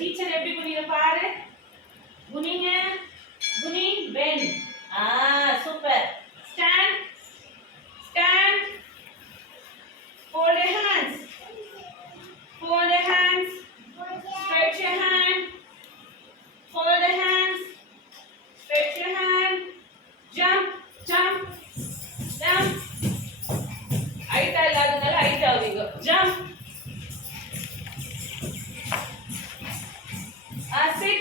Teacher எப்படி குனிய பாரு. குனிங்க. குனி. bend. Super. stand. stand. Fold your hands. Fold your hands. Stretch your hand. Fold your hands. Stretch your hand. Jump. Jump. Jump. Height இல்லாதனால height ஆகுங்க. Jump. Sit.